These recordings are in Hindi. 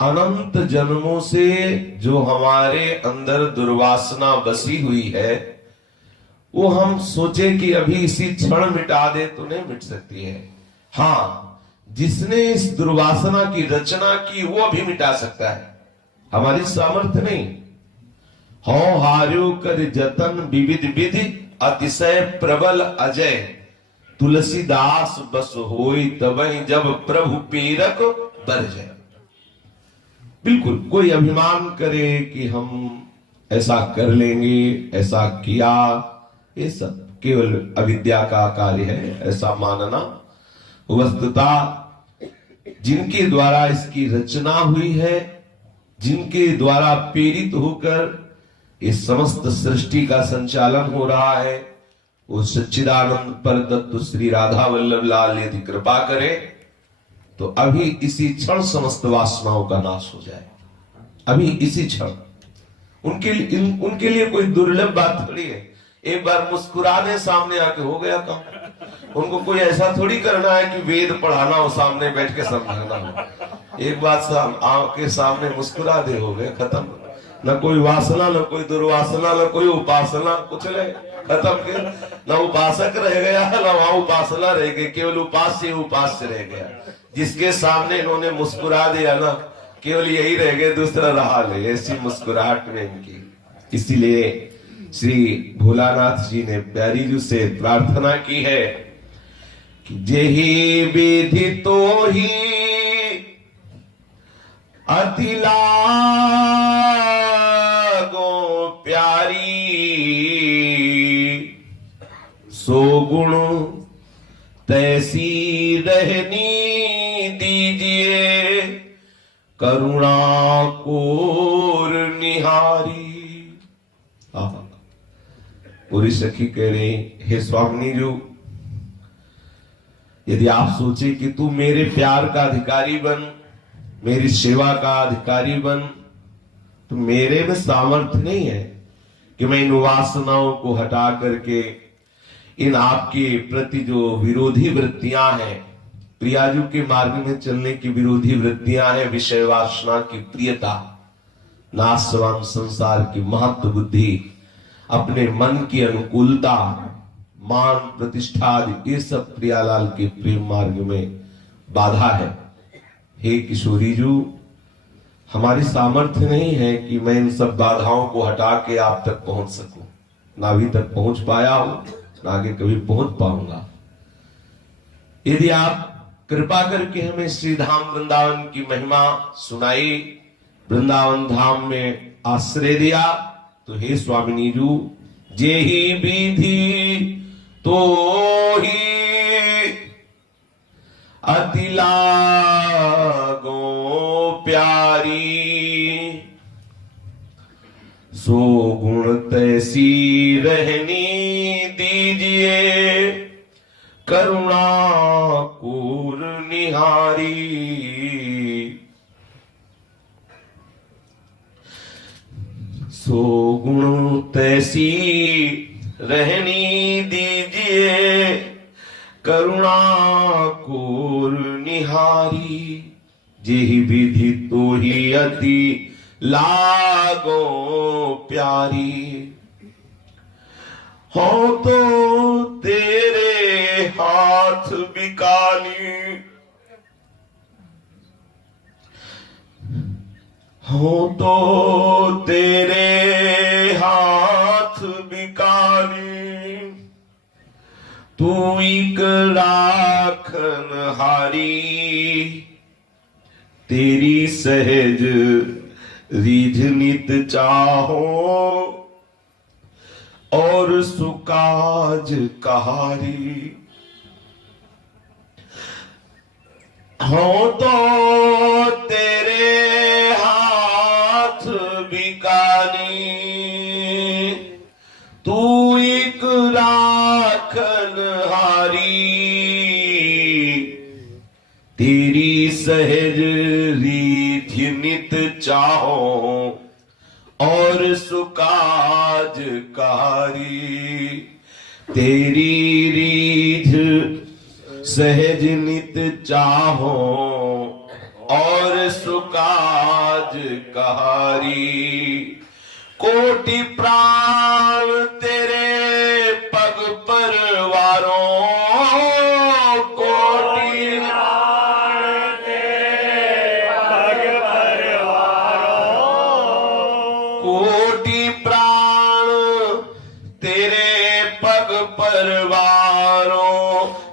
अनंत जन्मों से जो हमारे अंदर दुर्वासना बसी हुई है, वो हम सोचे कि अभी इसी क्षण मिटा दे तो नहीं मिट सकती है। हाँ, जिसने इस दुर्वासना की रचना की वो अभी मिटा सकता है, हमारी सामर्थ्य नहीं। हो हार्यो कर जतन विविध विधि, अतिशय प्रबल अजय, तुलसीदास बस होई तबहि जब प्रभु पीरक बरजय। बिल्कुल कोई अभिमान करे कि हम ऐसा कर लेंगे, ऐसा किया, ये सब केवल अविद्या का कार्य है, ऐसा मानना। वस्तुतः जिनके द्वारा इसकी रचना हुई है, जिनके द्वारा प्रेरित होकर इस समस्त सृष्टि का संचालन हो रहा है, वो सच्चिदानंद परतत्व श्री राधा वल्लभ लाल यदि कृपा करे तो अभी इसी क्षण समस्त वासनाओं का नाश हो जाए, अभी इसी क्षण। उनके लिए कोई दुर्लभ बात थोड़ी है। एक बार मुस्कुराने सामने आके हो गया काम। उनको कोई ऐसा थोड़ी करना है कि वेद पढ़ाना हो, सामने बैठ के समझाना हो। एक बात आके सामने मुस्कुरा दे, हो गया, खत्म। न कोई वासना, न कोई दुर्वासना, न कोई उपासना, कुछ नहीं, खत्म के। न उपासक रह गया, न वहां उपासना रह गई, केवल उपास्य रह गया। जिसके सामने इन्होंने मुस्कुरा दिया ना, केवल यही रह गए, दूसरा रहा ले, ऐसी मुस्कुराहट में इनकी। इसीलिए श्री भोलानाथ जी ने प्यारी जी से प्रार्थना की है कि जेहि विधि तो ही अति लागो प्यारी, सो गुण तैसी रहनी दीजिए, करुणा कोर निहारी। पूरी सखी कह रही, हे स्वामी जी, यदि आप सोचे कि तू मेरे प्यार का अधिकारी बन, मेरी सेवा का अधिकारी बन, तो मेरे में सामर्थ्य नहीं है कि मैं इन वासनाओं को हटा करके इन आपके प्रति जो विरोधी वृत्तियां हैं, प्रियाजू के मार्ग में चलने की विरोधी वृत्तियां हैं, विषय वासना की प्रियता, नाशवान संसार की महत्व बुद्धि, अपने मन की अनुकूलता, मान प्रतिष्ठा आदि, ये सब प्रियालाल के प्रेम मार्ग में बाधा है। हे किशोरी जी, हमारी सामर्थ्य नहीं है कि मैं इन सब बाधाओं को हटा के आप तक पहुंच सकूं। ना अभी तक पहुंच पाया हूं, ना आगे कभी पहुंच पाऊंगा। यदि आप कृपा करके हमें श्रीधाम वृंदावन की महिमा सुनाई, वृंदावन धाम में आश्रय दिया, तो हे स्वामिनी जी, जेहि विधि तो ही अति लागो प्यारी, सो गुण तैसी रहनी दीजिए, करुणा कोर निहारी। सो गुण तैसी रहनी दीजिए, करुणा कोर निहारी, जेहि विधि तो ही अति लागो प्यारी, हो तो तेरे हाथ बिकानी, हो तो तेरे हाथ बिकानी, तू एक राखन हारी, तेरी सहज रीझ नित चाहो, और सुकाज कहारी, हो तो तेरे हाथ बिकानी, तू एक राखन हारी, तेरी सहज रीझ नित चाहो, और सुकाज कारी, तेरी रीझ सहज नित चाहो, और सुकाज काज कहारी। कोटि प्राण तेरे पग परवारों, कोटि प्राण तेरे पग परवारों, कोटि प्राण तेरे पग परवारों,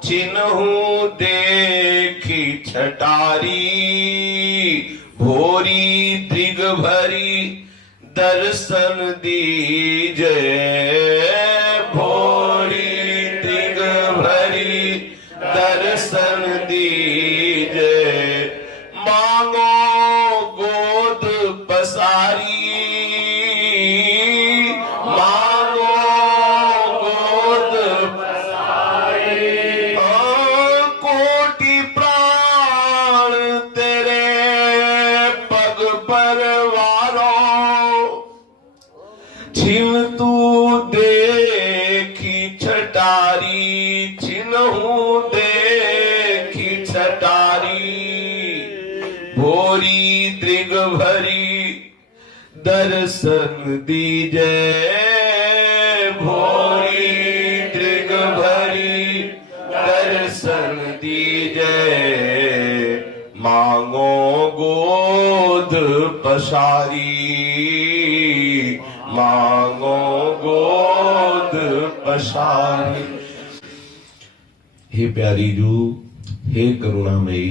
चिन्हू देखी छटारी। भोरी दृग भरी दर्शन दीजे, भोरी दृग भरी दर्शन दीजे। मांगो गोद पसारी, मांगो गोद पसारी। कोटि प्राण तेरे पग परवारों, छिन तू देखी छटारी, छिनहू देखी छटारी। भोरी दृग भरी दर्शन दीजे, भोरी दृग भरी दर्शन दीजे। मांगो गोद पसारी, मांगो गोद पसारी। हे प्यारी जू, हे करुणामयी,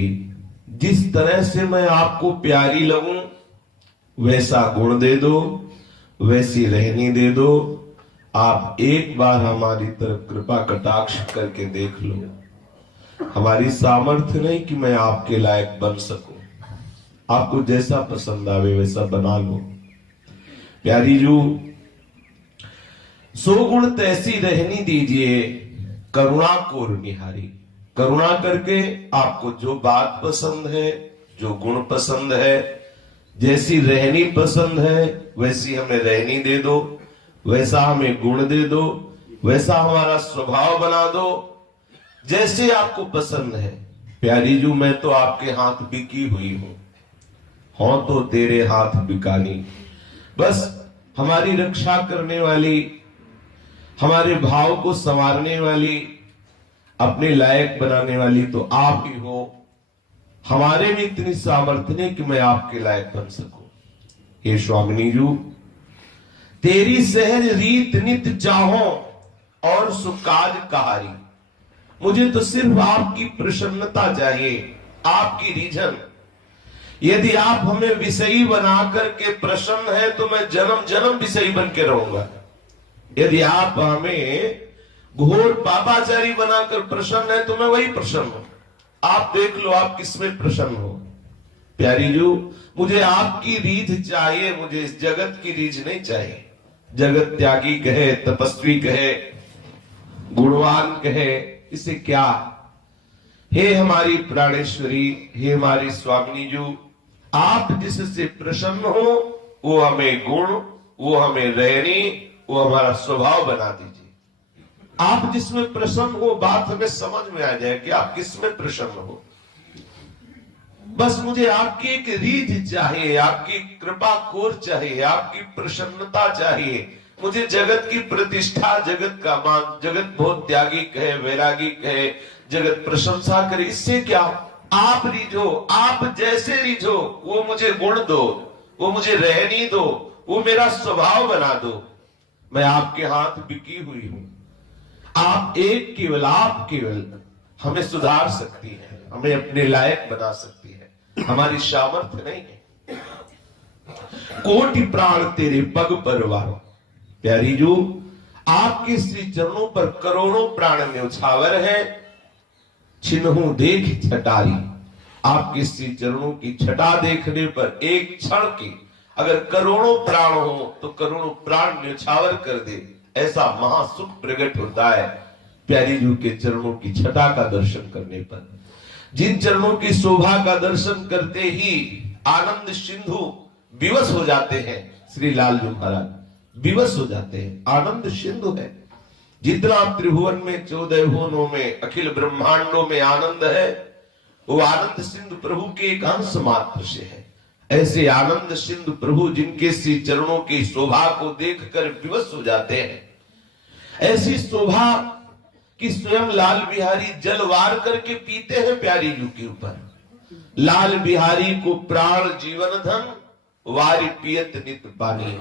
जिस तरह से मैं आपको प्यारी लगूं वैसा गुण दे दो, वैसी रहनी दे दो। आप एक बार हमारी तरफ कृपा कटाक्ष करके देख लो। हमारी सामर्थ्य नहीं कि मैं आपके लायक बन सकूं, आपको जैसा पसंद आवे वैसा बना लो। प्यारी जू, सो गुण तैसी रहनी दीजिए, करुणा कोर निहारी। करुणा करके आपको जो बात पसंद है, जो गुण पसंद है, जैसी रहनी पसंद है वैसी हमें रहनी दे दो, वैसा हमें गुण दे दो, वैसा हमारा स्वभाव बना दो, जैसे आपको पसंद है। प्यारी जू, मैं तो आपके हाथ बिकी हुई हूं, हो तो तेरे हाथ बिकानी। बस हमारी रक्षा करने वाली, हमारे भाव को संवारने वाली, अपने लायक बनाने वाली तो आप ही हो। हमारे में इतनी सामर्थ्य नहीं कि मैं आपके लायक बन सकूं। हे स्वामिनी जू, तेरी सहज रीत नित चाहो और सुकाज कहारी। मुझे तो सिर्फ आपकी प्रसन्नता चाहिए, आपकी रीझन। यदि आप हमें विषयी बना करके प्रसन्न है तो मैं जन्म जन्म विषयी बन के रहूंगा। यदि आप हमें घोर पापाचारी बनाकर प्रसन्न है तो मैं वही प्रसन्न हूं। आप देख लो आप किसमें प्रसन्न हो। प्यारी जू, मुझे आपकी रीझ चाहिए, मुझे इस जगत की रीझ नहीं चाहिए। जगत त्यागी कहे, तपस्वी कहे, गुणवान कहे, इसे क्या। हे हमारी प्राणेश्वरी, हे हमारी स्वामिनी जू, आप जिससे प्रसन्न हो वो हमें गुण, वो हमें रहनी, वो हमारा स्वभाव बना दीजिए। आप जिसमें प्रसन्न हो, बात हमें समझ में आ जाए कि आप किसमें प्रसन्न हो। बस मुझे आपकी एक रीझ चाहिए, आपकी कृपा कोर चाहिए, आपकी प्रसन्नता चाहिए। मुझे जगत की प्रतिष्ठा, जगत का मान, जगत बहुत त्यागी कहे, वैरागी कहे, जगत प्रशंसा करे, इससे क्या। आप रीझो, आप जैसे रीझो, वो मुझे गुण दो, वो मुझे रहनी दो, वो मेरा स्वभाव बना दो। मैं आपके हाथ बिकी हुई हूं। आप एक केवल, आप केवल हमें सुधार सकती है, हमें अपने लायक बना सकती है। हमारी सामर्थ्य नहीं है। कोटि प्राण तेरे पग परवारो। प्यारी जू, आपके श्री चरणों पर करोड़ों प्राण न्यौछावर है। छिन्हू देख छटारी। आपके श्री चरणों की छटा देखने पर एक क्षण की अगर करोड़ों प्राण हो तो करोड़ों प्राण न्यौछावर कर दे, ऐसा महासुख प्रकट होता है प्यारी जू के चरणों की छटा का दर्शन करने पर। जिन चरणों की शोभा का दर्शन करते ही आनंद सिंधु विवश हो जाते हैं, श्री लालजू महाराज विवश हो जाते हैं। आनंद सिंधु है। जितना त्रिभुवन में 14 भुवनों में अखिल ब्रह्मांडों में आनंद है, वो आनंद सिंधु प्रभु के एक अंश मात्र से है। ऐसे आनंद सिंधु प्रभु जिनके श्री चरणों की शोभा को देखकर विवश हो जाते हैं। ऐसी शोभा कि स्वयं लाल बिहारी जल वार करके पीते हैं प्यारी जू के ऊपर। लाल बिहारी को प्राण जीवन धन वारी पियत नित पानी,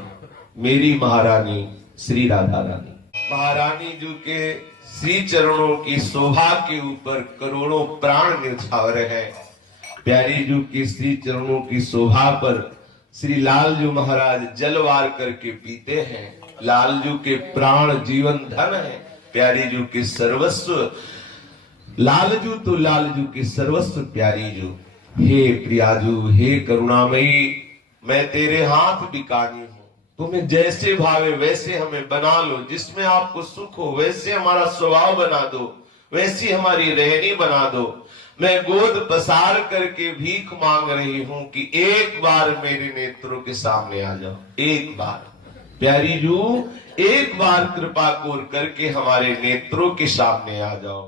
मेरी महारानी श्री राधा रानी। महारानी जू के श्री चरणों की शोभा के ऊपर करोड़ों प्राण न्यौछावर हैं। प्यारी जू की श्री चरणों की शोभा पर श्री लालजू महाराज जलवार करके पीते हैं। लालजू के प्राण जीवन धन है, प्यारी जू के सर्वस्व। लालजू तो लालजू की सर्वस्व प्यारी जू। हे प्रियाजू, हे करुणामयी, मैं तेरे हाथ बिकानी हूं, तुम्हें जैसे भावे वैसे हमें बना लो, जिसमें आपको सुख हो वैसे हमारा स्वभाव बना दो, वैसी हमारी रहनी बना दो। मैं गोद पसार करके भीख मांग रही हूं कि एक बार मेरे नेत्रों के सामने आ जाओ। एक बार प्यारी जू, एक बार कृपा कोर करके हमारे नेत्रों के सामने आ जाओ।